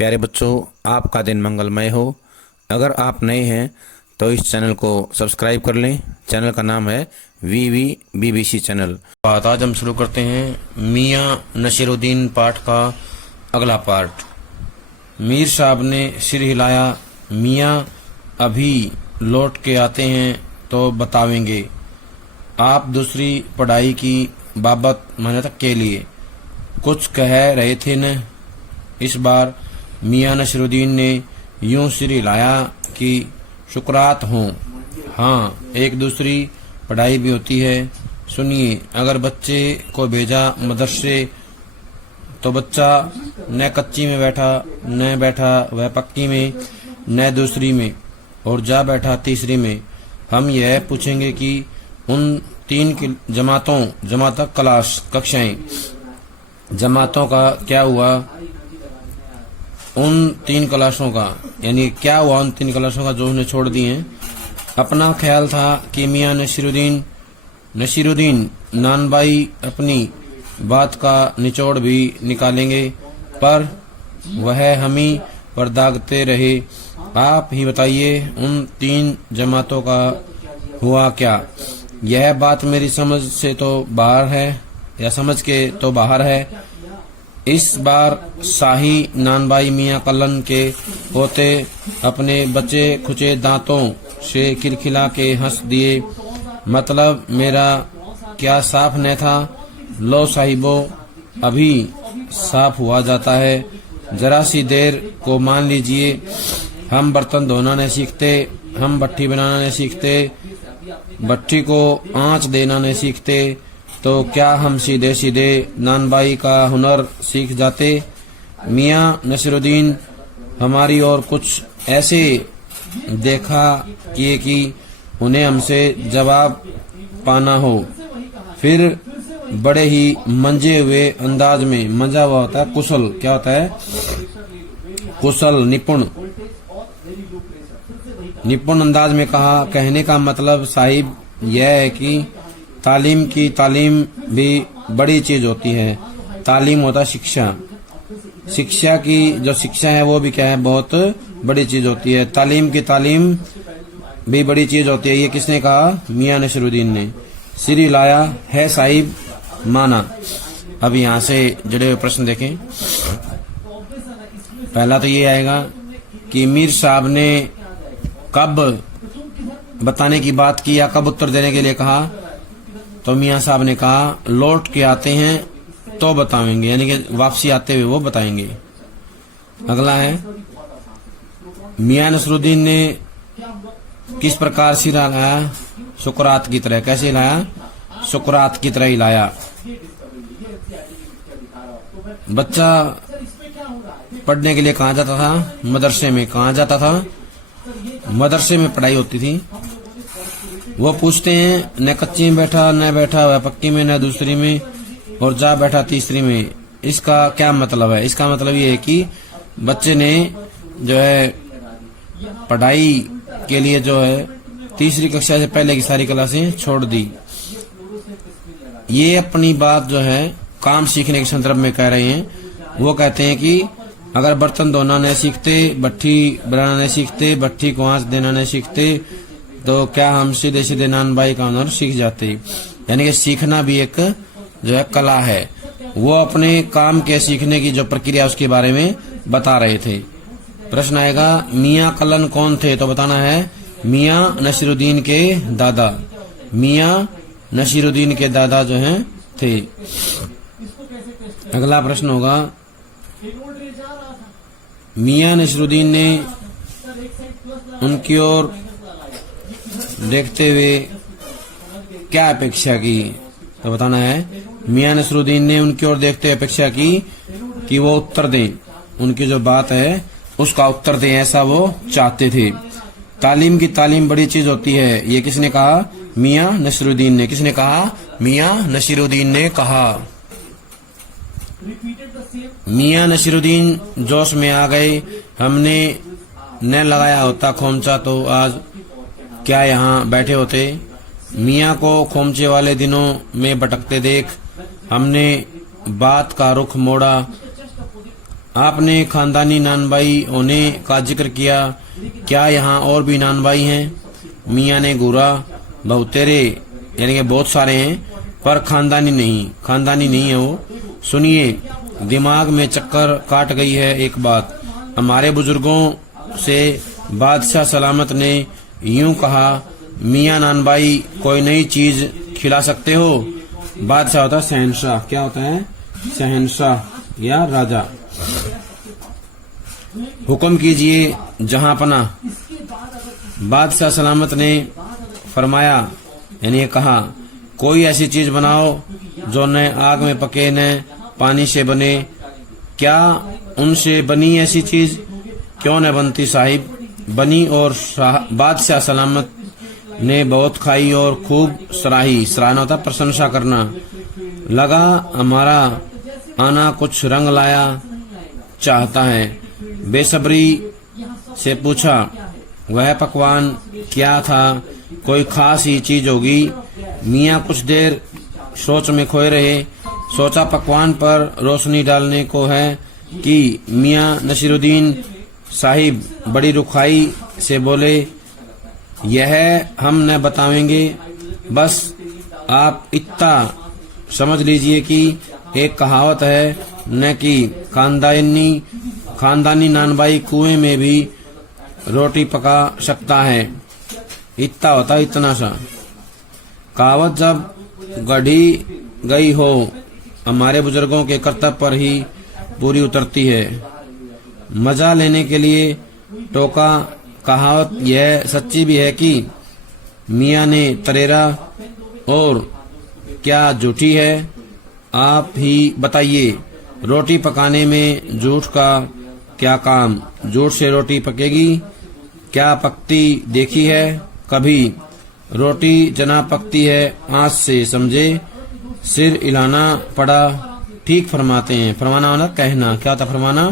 प्यारे बच्चों, आपका दिन मंगलमय हो। अगर आप नए हैं तो इस चैनल को सब्सक्राइब कर लें। चैनल का नाम है VVBBC चैनल। आज हम शुरू करते हैं मियाँ नसीरुद्दीन पाठ का अगला पार्ट। मीर साहब ने सिर हिलाया। मियाँ अभी लौट के आते हैं तो बतावेंगे। आप दूसरी पढ़ाई की बाबत मेहनत के लिए कुछ कह रहे थे न? इस बार मियाँ नसीरुद्दीन ने यूं सिर हिलाया कि शुक्रात हों। हाँ, एक दूसरी पढ़ाई भी होती है। सुनिए, अगर बच्चे को भेजा मदरसे तो बच्चा न कच्ची में बैठा न बैठा वह पक्की में न दूसरी में और जा बैठा तीसरी में। हम यह पूछेंगे कि उन तीन जमातों क्लास कक्षाएं जमातों का क्या हुआ, उन तीन क्लासों का यानी क्या हुआ उन तीन क्लासों का जो उन्हें छोड़ दिए हैं। अपना ख्याल था कि मियाँ नसीरुद्दीन नानबाई अपनी बात का निचोड़ भी निकालेंगे, पर वह हम ही पर दागते रहे। आप ही बताइए, उन तीन जमातों का हुआ क्या? यह बात मेरी समझ से तो बाहर है या समझ के तो बाहर है। इस बार शाही नानबाई मियाँ कल्लन के होते अपने बचे खुचे दांतों से खिलखिला के हंस दिए। मतलब मेरा क्या साफ न था? लो साहिबो, अभी साफ हुआ जाता है। जरा सी देर को मान लीजिए। हम बर्तन धोना नहीं सीखते, हम भट्टी बनाना नहीं सीखते, भट्टी को आंच देना नहीं सीखते, तो क्या हम सीधे सीधे नानबाई का हुनर सीख जाते? मियाँ नसीरुद्दीन हमारी ओर कुछ ऐसे देखा किए कि उन्हें हमसे जवाब पाना हो। फिर बड़े ही मंजे हुए अंदाज में, मंजा हुआ होता है कुशल, क्या होता है? कुशल, निपुण अंदाज में कहा। कहने का मतलब साहिब यह है कि तालीम भी बड़ी चीज होती है। तालीम होता है शिक्षा। शिक्षा की जो शिक्षा है वो भी क्या है? बहुत बड़ी चीज होती है। तालीम भी बड़ी चीज होती है। ये किसने कहा? मियाँ नसीरुद्दीन ने। सिर हिलाया है साहिब, माना। अब यहाँ से जुड़े हुए प्रश्न देखें। पहला तो ये आएगा कि मीर साहब ने कब बताने की बात की या कब उत्तर देने के लिए कहा? तो मियाँ साहब ने कहा लौट के आते हैं तो बताएंगे, यानी कि वापसी आते हुए वो बताएंगे। अगला है, मियाँ नसीरुद्दीन ने किस प्रकार सिर हिलाया? शुक्रात की तरह। कैसे हिलाया? शुक्रात की तरह हिलाया। बच्चा पढ़ने के लिए कहाँ जाता था? मदरसे में। कहाँ जाता था? मदरसे में पढ़ाई होती थी। वो पूछते हैं न कच्ची में बैठा न बैठा वह पक्की में न दूसरी में और जा बैठा तीसरी में। इसका क्या मतलब है? इसका मतलब ये है कि बच्चे ने जो है पढ़ाई के लिए जो है तीसरी कक्षा से पहले की सारी क्लासें छोड़ दी। ये अपनी बात जो है काम सीखने के संदर्भ में कह रहे हैं। वो कहते हैं कि अगर बर्तन धोना नहीं सीखते, भट्टी बनाना नहीं सीखते, भट्टी को आंच देना नहीं सीखते, तो क्या हम सीधे सीधे नानबाई का हुनर सीख जाते? यानी कि सीखना भी एक जो है कला है। वो अपने काम के सीखने की जो प्रक्रिया उसके बारे में बता रहे थे। प्रश्न आएगा मियाँ कल्लन कौन थे? तो बताना है मियाँ नसीरुद्दीन के दादा। मियाँ नसीरुद्दीन के दादा जो हैं थे। अगला प्रश्न होगा, मियाँ नसीरुद्दीन ने उनकी ओर देखते हुए क्या अपेक्षा की? तो बताना है मियाँ नसीरुद्दीन ने उनकी ओर देखते हुए अपेक्षा की कि वो उत्तर दें, उनकी जो बात है उसका उत्तर दें, ऐसा वो चाहते थे। तालीम बड़ी चीज होती है। ये किसने कहा? मियाँ नसीरुद्दीन ने। किसने कहा? मियाँ नसीरुद्दीन ने कहा। मियाँ नसीरुद्दीन जोश में आ गए। हमने न लगाया होता खोमचा तो आज क्या यहाँ बैठे होते? मियाँ को खोमचे वाले दिनों में भटकते देख हमने बात का रुख मोड़ा। आपने खानदानी नानबाई होने का जिक्र किया, क्या यहाँ और भी नानबाई हैं? मियाँ ने घूरा, बहुतेरे यानी कि बहुत सारे हैं, पर खानदानी नहीं है वो। सुनिए, दिमाग में चक्कर काट गई है एक बात। हमारे बुजुर्गों से बादशाह सलामत ने यूं कहा, मियाँ नानबाई कोई नई चीज खिला सकते हो? बादशाह होता है शहंशाह। क्या होता है? शहंशाह या राजा। हुक्म कीजिए जहांपना। बादशाह सलामत ने फरमाया यानी कहा, कोई ऐसी चीज बनाओ जो न आग में पके न पानी से बने। क्या उनसे बनी ऐसी चीज? क्यों न बनती साहिब, बनी। और बादशाह सलामत ने बहुत खाई और खूब सराही। सराहना होता प्रशंसा करना। लगा हमारा आना कुछ रंग लाया चाहता है। बेसब्री से पूछा, वह पकवान क्या था? कोई खास ही चीज होगी। मियाँ कुछ देर सोच में खोए रहे। सोचा पकवान पर रोशनी डालने को है कि मियाँ नसीरुद्दीन साहिब बड़ी रुखाई से बोले, यह हम न बतावेंगे, बस आप इतना समझ लीजिए कि एक कहावत है न कि खानदानी नानबाई कुएं में भी रोटी पका सकता है। इतना होता इतना सा। कहावत जब गढ़ी गई हो, हमारे बुजुर्गों के कर्तव्य पर ही पूरी उतरती है। मजा लेने के लिए टोका। कहावत यह सच्ची भी है कि मियाँ ने तरेरा, और क्या झूठी है? आप ही बताइए। रोटी पकाने में झूठ का क्या काम? झूठ से रोटी पकेगी? क्या पकती देखी है कभी? रोटी जना पकती है आंच से, समझे? सिर हिलाना पड़ा। ठीक फरमाते हैं। फरमाना होना कहना। क्या था फरमाना?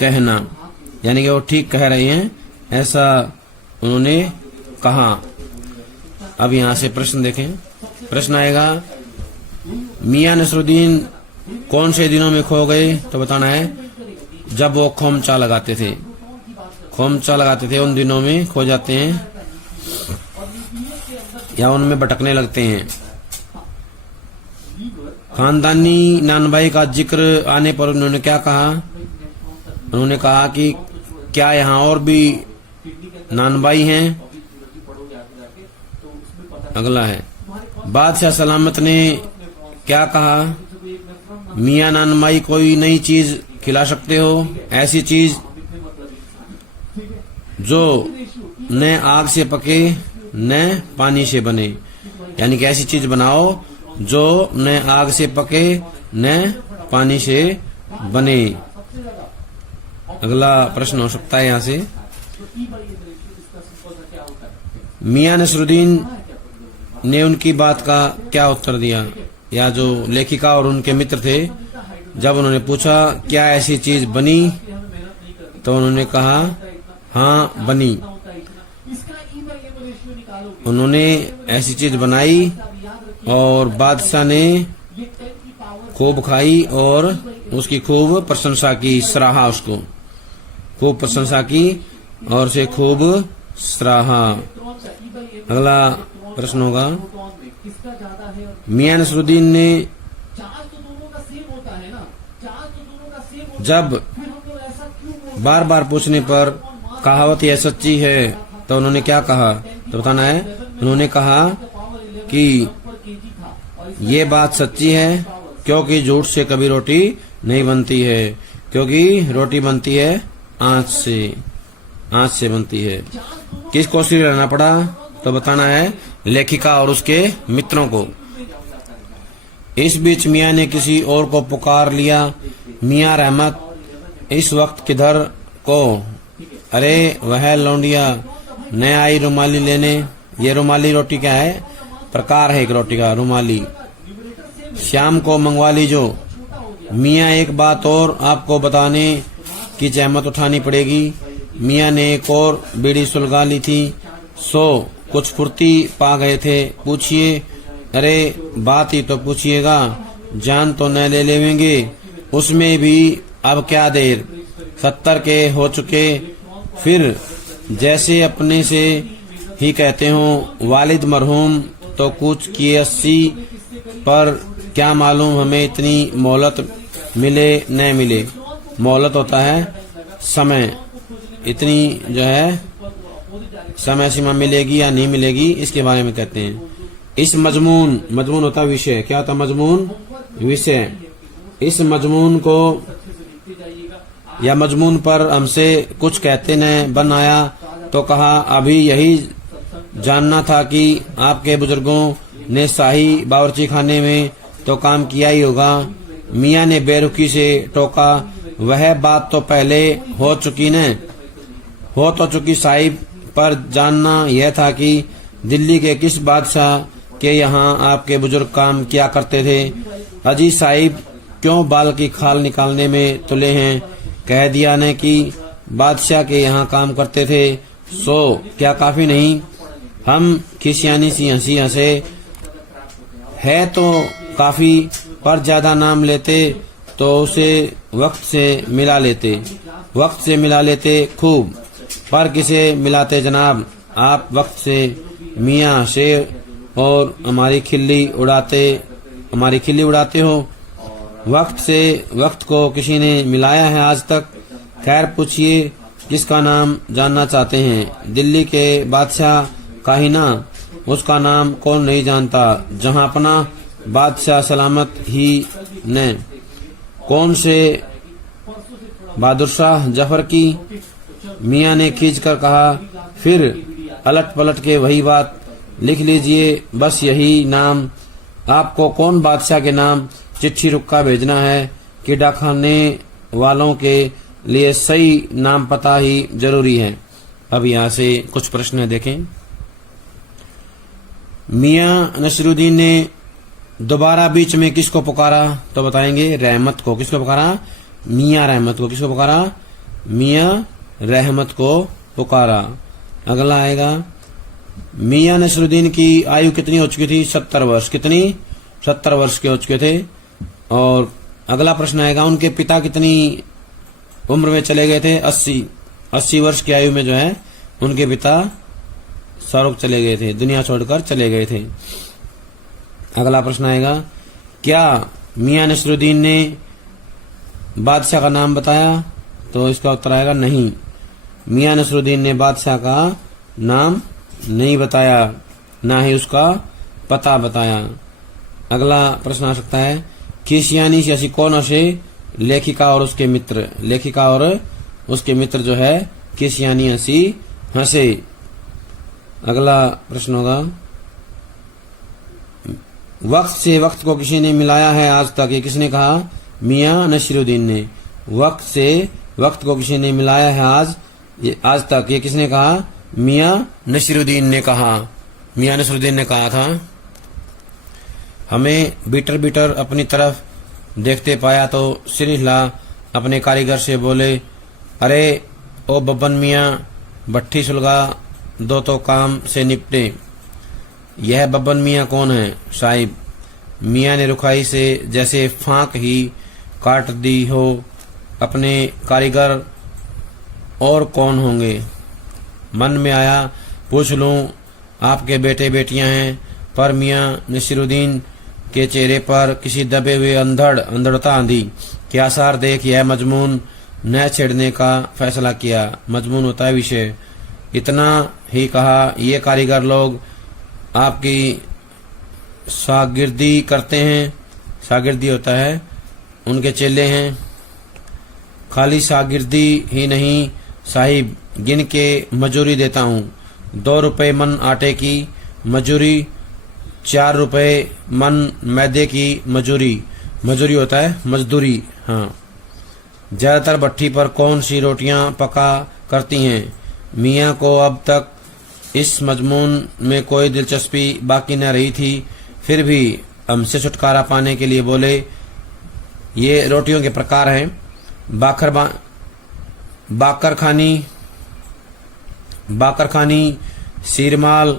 कहना। यानी कि वो ठीक कह रहे हैं, ऐसा उन्होंने कहा। अब यहाँ से प्रश्न देखें। प्रश्न आएगा, मियाँ नसरुद्दीन कौन से दिनों में खो गए? तो बताना है जब वो खोमचा लगाते थे। खोमचा लगाते थे उन दिनों में खो जाते हैं या उनमें भटकने लगते हैं। खानदानी नानबाई का जिक्र आने पर उन्होंने क्या कहा? उन्होंने कहा कि क्या यहाँ और भी नानबाई हैं? अगला है, बादशाह सलामत ने क्या कहा? मियाँ नानबाई कोई नई चीज खिला सकते हो? ऐसी चीज जो न आग से पके न पानी से बने। यानी कि ऐसी चीज बनाओ जो न आग से पके न पानी से बने। अगला प्रश्न हो सकता है यहाँ से, मियाँ नसरुद्दीन ने उनकी बात का क्या उत्तर दिया? या जो लेखिका और उनके मित्र थे, जब उन्होंने पूछा क्या ऐसी चीज बनी, तो उन्होंने कहा हाँ बनी। उन्होंने ऐसी चीज बनाई और बादशाह ने खूब खाई और उसकी खूब प्रशंसा की, सराहा। उसको खूब प्रशंसा की और उसे खूब सराहा। अगला प्रश्न होगा, मियाँ नसरुद्दीन ने जब बार बार पूछने पर कहावत यह सच्ची है, तो उन्होंने क्या कहा? तो बताना है। उन्होंने कहा कि ये बात सच्ची है क्योंकि झूठ से कभी रोटी नहीं बनती है, क्योंकि रोटी बनती है आंच से बनती है। किसको सिर रहना पड़ा? तो बताना है लेखिका और उसके मित्रों को। इस बीच मियाँ ने किसी और को पुकार लिया, मियाँ रहमत इस वक्त किधर को? अरे वह लौंडिया न आई रुमाली लेने। ये रुमाली रोटी क्या है? प्रकार है एक रोटी का, रुमाली। शाम को मंगवा लीजो। मियाँ एक बात और आपको बताने की जहमत उठानी पड़ेगी। मियाँ ने एक और बीड़ी सुलगा ली थी, सो कुछ फुर्ती पा गए थे। पूछिए। अरे बात ही तो पूछिएगा, जान तो न ले लेवेंगे। उसमें भी अब क्या देर, 70 के हो चुके। फिर जैसे अपने से ही कहते हो वालिद मरहूम तो कुछ किए 80, पर क्या मालूम हमें इतनी मोहलत मिले न मिले। मोहलत होता है समय, इतनी जो है समय सीमा मिलेगी या नहीं मिलेगी, इसके बारे में कहते हैं। इस मजमून, मजमून होता है विषय, क्या होता है मजमून, विषय। इस मजमून को या मजमून पर हमसे कुछ कहते न बन आया तो कहा अभी यही जानना था कि आपके बुजुर्गों ने शाही बावर्ची खाने में तो काम किया ही होगा। मियाँ ने बेरुखी से टोका, वह बात तो पहले हो चुकी न, हो तो चुकी साहिब, पर जानना यह था कि दिल्ली के किस बादशाह के यहाँ आपके बुजुर्ग काम किया करते थे। अजी साहिब क्यों बाल की खाल निकालने में तुले हैं, कह दिया ने कि बादशाह के यहाँ काम करते थे, सो क्या काफी नहीं। हम खिसियानी सी हंसी हंसे, है तो काफी, पर ज्यादा नाम लेते तो उसे वक्त से मिला लेते, वक्त से मिला लेते खूब। पर किसे मिलाते जनाब, आप वक्त से मियाँ शेर और हमारी खिल्ली उड़ाते हो। वक्त से वक्त को किसी ने मिलाया है आज तक। खैर पूछिए किसका नाम जानना चाहते हैं। दिल्ली के बादशाह का ही ना, उसका नाम कौन नहीं जानता, जहां अपना बादशाह सलामत ही ने। कौन से बहादुर शाह जफर की, मियाँ ने खींचकर कहा। फिर अलट पलट के वही बात, लिख लीजिए बस यही नाम। आपको कौन बादशाह के नाम चिट्ठी रुक्का भेजना है कि डाकखाने वालों के लिए सही नाम पता ही जरूरी है। अब यहाँ से कुछ प्रश्न देखें। मियाँ नसरुद्दीन ने दोबारा बीच में किसको पुकारा, तो बताएंगे रहमत को। किसको पुकारा, मियाँ रहमत को। किसको पुकारा, मियाँ रहमत को पुकारा। अगला आएगा, मियाँ नसरुद्दीन की आयु कितनी हो चुकी थी, 70 वर्ष। कितनी, 70 वर्ष के हो चुके थे। और अगला प्रश्न आएगा, उनके पिता कितनी उम्र में चले गए थे, 80 वर्ष की आयु में जो है उनके पिता स्वर्ग चले गए थे, दुनिया छोड़कर चले गए थे। अगला प्रश्न आएगा, क्या मियाँ नसरुद्दीन ने बादशाह का नाम बताया, तो इसका उत्तर आएगा नहीं। मियाँ नसरुद्दीन ने बादशाह का नाम नहीं बताया, ना ही उसका पता बताया। अगला प्रश्न आ सकता है, खिसियानी से ऐसी कौन हंसे, लेखिका और उसके मित्र। लेखिका और उसके मित्र जो है खिसियानी हंसे। अगला प्रश्न होगा, वक्त से वक्त को किसी ने मिलाया है आज तक, ये किसने कहा, मियाँ नसरुद्दीन ने। वक्त से वक्त को किसी ने मिलाया है आज तक, ये किसने कहा, मियाँ नसरुद्दीन ने कहा। मियाँ नसरुद्दीन ने कहा था। हमें बीटर अपनी तरफ देखते पाया तो सिर हिला अपने कारीगर से बोले, अरे ओ बब्बन मियाँ, भट्ठी सुलगा दो तो काम से निपटे। यह बब्बन मियाँ कौन है साहिब। मियाँ ने रुखाई से जैसे फांक ही काट दी हो। अपने कारीगर और कौन होंगे। मन में आया पूछ लूं, आपके बेटे बेटियां हैं, पर मियाँ नसरुद्दीन के चेहरे पर किसी दबे हुए अंधड़ता आंधी के आसार देख यह मजमून न छेड़ने का फैसला किया। मजमून होता है विषय। इतना ही कहा, ये कारीगर लोग आपकी शागिर्दी करते हैं। शागिर्दी होता है उनके चेले हैं। खाली शागिर्दी ही नहीं साहिब, गिन के मजूरी देता हूँ। 2 रुपए मन आटे की मजूरी, 4 रुपए मन मैदे की मजूरी। मजूरी होता है मजदूरी। हाँ, ज्यादातर भट्ठी पर कौन सी रोटियां पका करती हैं। मियाँ को अब तक इस मजमून में कोई दिलचस्पी बाकी न रही थी, फिर भी हमसे छुटकारा पाने के लिए बोले, ये रोटियों के प्रकार हैं, बाकर खानी, सीरमाल,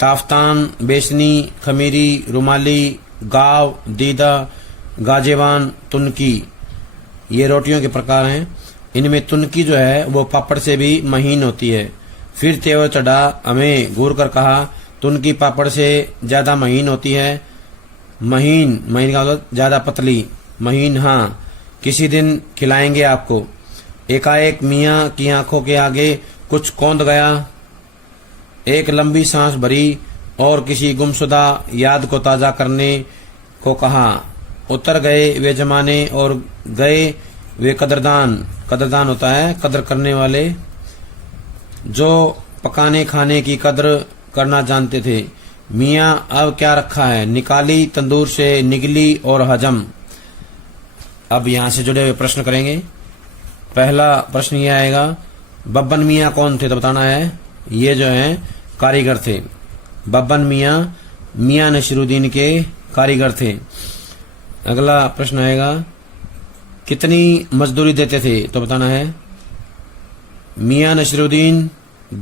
ताफ्तान, बेसनी, खमीरी, रुमाली, गाव, दीदा, गाजेवान, तुनकी। ये रोटियों के प्रकार हैं। इनमें तुनकी जो है वो पापड़ से भी महीन होती है। फिर तेवर चढ़ा हमें घूर कर कहा, तुनकी पापड़ से ज्यादा महीन होती है। महीन का मतलब ज्यादा पतली। महीन, हाँ, किसी दिन खिलाएंगे आपको। एकाएक मियाँ की आंखों के आगे कुछ कौंध गया। एक लंबी सांस भरी और किसी गुमशुदा याद को ताजा करने को कहा। उतर गए वे जमाने और गए वे कदरदान। कदरदान होता है कदर करने वाले, जो पकाने खाने की कदर करना जानते थे। मियाँ अब क्या रखा है, निकाली तंदूर से निगली और हजम। अब यहाँ से जुड़े हुए प्रश्न करेंगे। पहला प्रश्न ये आएगा, बब्बन मियाँ कौन थे तो बताना है। ये जो है कारीगर थे। बब्बन मियाँ नसीरुद्दीन के कारीगर थे। अगला प्रश्न आएगा, कितनी मजदूरी देते थे तो बताना है। मियाँ नसीरुद्दीन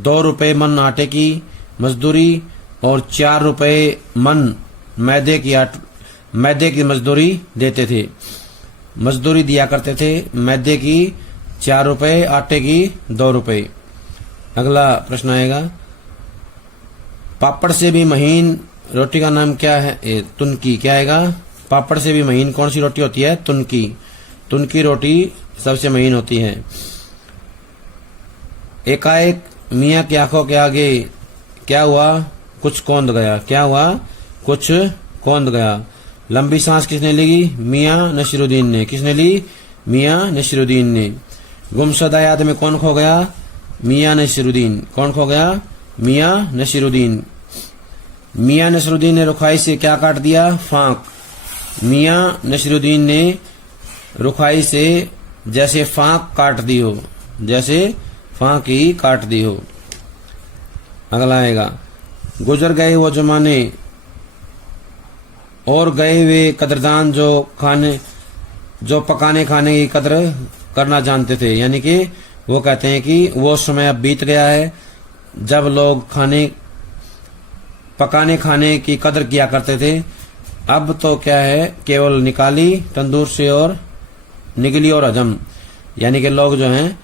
2 रुपए मन आटे की मजदूरी और 4 रुपए मन मैदे की मजदूरी देते थे। मजदूरी दिया करते थे मैदे की 4 रुपए, आटे की 2 रुपए। अगला प्रश्न आएगा, पापड़ से भी महीन रोटी का नाम क्या है? तुनकी। क्या आएगा? पापड़ से भी महीन कौन सी रोटी होती है? तुनकी। तुनकी रोटी सबसे महीन होती है। एकाएक मियाँ की आंखों के आगे क्या हुआ? कुछ कौंध गया। क्या हुआ? कुछ कौंध गया। लंबी सांस किसने ली? मियाँ नसीरुद्दीन ने। किसने ली? मियाँ नसीरुद्दीन ने। गुमशुदा याद में कौन खो गया? मियाँ नसीरुद्दीन। कौन खो गया? मियाँ नसीरुद्दीन। मियाँ नसीरुद्दीन ने रुखाई से क्या काट दिया? फांक। मियाँ नसीरुद्दीन ने रुखाई से जैसे फांक काट दी हो, जैसे फांक ही काट दी हो। अगला आएगा, गुजर गए वो जमाने और गए वे कदरदान जो पकाने खाने की कदर करना जानते थे। यानी कि वो कहते हैं कि वो समय अब बीत गया है जब लोग पकाने खाने की कदर किया करते थे। अब तो क्या है, केवल निकाली तंदूर से और निगली और हजम। यानी कि लोग जो हैं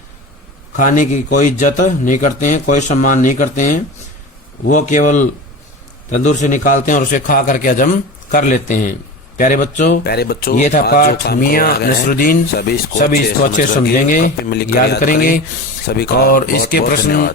खाने की कोई इज्जत नहीं करते हैं, कोई सम्मान नहीं करते हैं। वो केवल तंदूर से निकालते हैं और उसे खा करके हजम कर लेते हैं। प्यारे बच्चों, ये था पाठ मियाँ नसीरुद्दीन। सभी इसको अच्छे समझेंगे, याद करेंगे और इसके प्रश्न